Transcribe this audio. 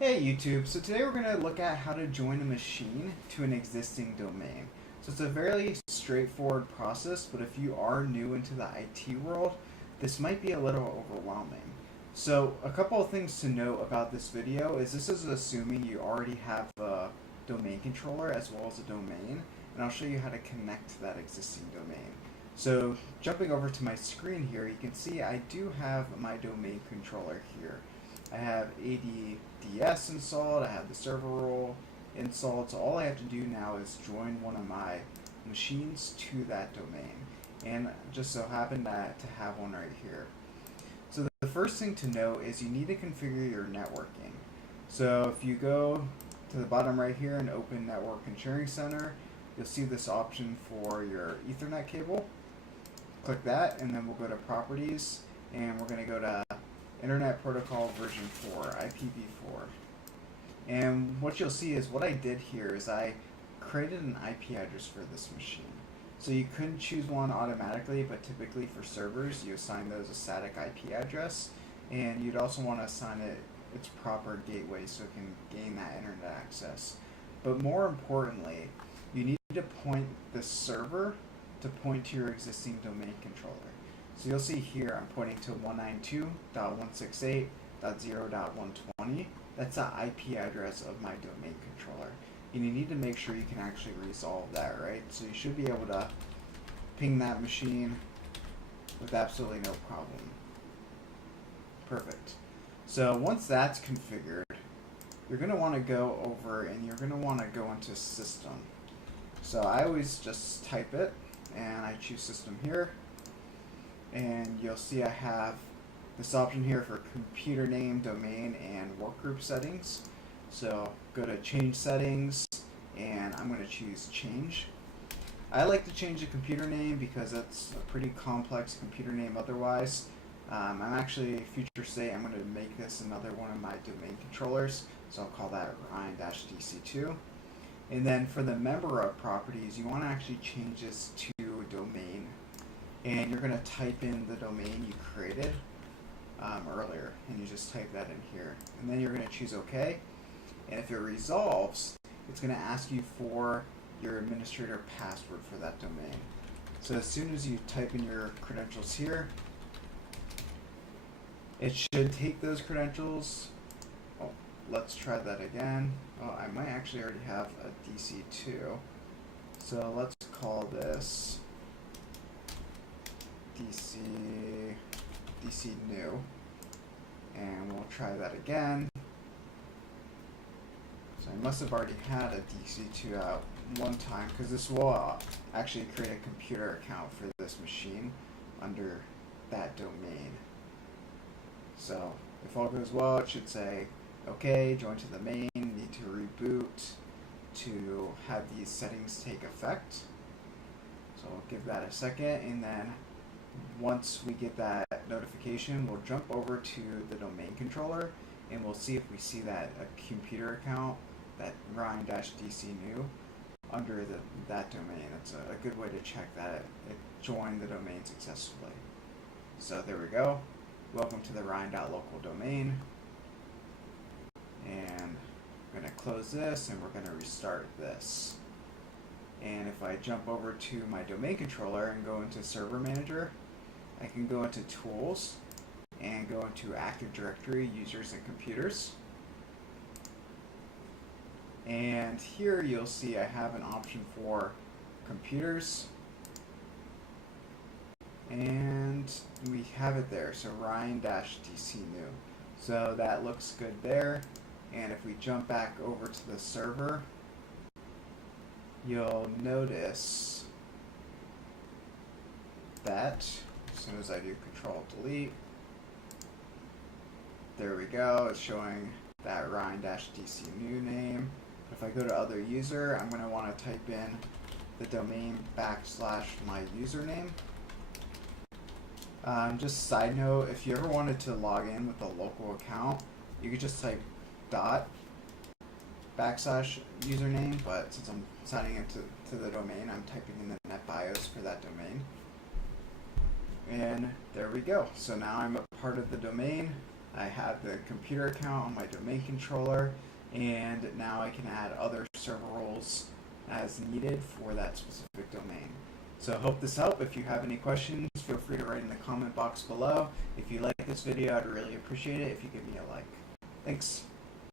Hey YouTube, so today we're going to look at how to join a machine to an existing domain. So it's a very straightforward process, but if you are new into the IT world, this might be a little overwhelming. So a couple of things to note about this video is this is assuming you already have a domain controller as well as a domain, and I'll show you how to connect to that existing domain. So jumping over to my screen here, you can see I do have my domain controller here. I have ADDS installed, I have the server role installed, so all I have to do now is join one of my machines to that domain. And just so happen that to have one right here. So the first thing to note is you need to configure your networking. So if you go to the bottom right here and open Network and Sharing Center, you'll see this option for your Ethernet cable. Click that, and then we'll go to Properties, and we're going to go to Internet Protocol version 4, IPv4. And what you'll see is what I did here is I created an IP address for this machine. So you couldn't choose one automatically, but typically for servers, you assign those a static IP address, and you'd also want to assign it its proper gateway so it can gain that internet access. But more importantly, you need to point the server to point to your existing domain controller. So you'll see here I'm pointing to 192.168.0.120. That's the IP address of my domain controller. And you need to make sure you can actually resolve that, right? So you should be able to ping that machine with absolutely no problem. Perfect. So once that's configured, you're going to want to go over and you're going to want to go into System. So I always just type it and I choose System here. And you'll see I have this option here for computer name, domain, and workgroup settings. So go to change settings, and I'm going to choose change. I like to change the computer name because it's a pretty complex computer name otherwise. I'm actually, future state, I'm going to make this another one of my domain controllers. So I'll call that Ryan-DC2. And then for the member of properties, you want to actually change this to domain. And you're going to type in the domain you created earlier, and you just type that in here. And then you're going to choose OK. And if it resolves, it's going to ask you for your administrator password for that domain. So as soon as you type in your credentials here, it should take those credentials. Oh, let's try that again. Oh, I might actually already have a DC2. So let's call this DC new, and we'll try that again. So I must have already had a DC2 out one time because this will actually create a computer account for this machine under that domain. So if all goes well, it should say okay, join to the main, need to reboot to have these settings take effect. So I'll give that a second, and then once we get that notification, we'll jump over to the domain controller and we'll see if we see that a computer account, that Ryan-DC new, under that domain. It's a good way to check that it joined the domain successfully. So there we go. Welcome to the Ryan.local domain. And I'm going to close this and we're going to restart this. And if I jump over to my domain controller and go into Server Manager, I can go into Tools and go into Active Directory, Users and Computers. And here you'll see I have an option for computers. And we have it there, so Ryan-DC new. So that looks good there. And if we jump back over to the server, you'll notice that as soon as I do Control-Delete, there we go, it's showing that Ryan-DC new name. If I go to other user, I'm going to want to type in the domain / my username. Just side note, if you ever wanted to log in with a local account, you could just type /username, but since I'm signing into the domain, I'm typing in the NetBIOS for that domain. And there we go. So now I'm a part of the domain. I have the computer account on my domain controller, and now I can add other server roles as needed for that specific domain. So I hope this helped. If you have any questions, feel free to write in the comment box below. If you like this video, I'd really appreciate it if you give me a like. Thanks.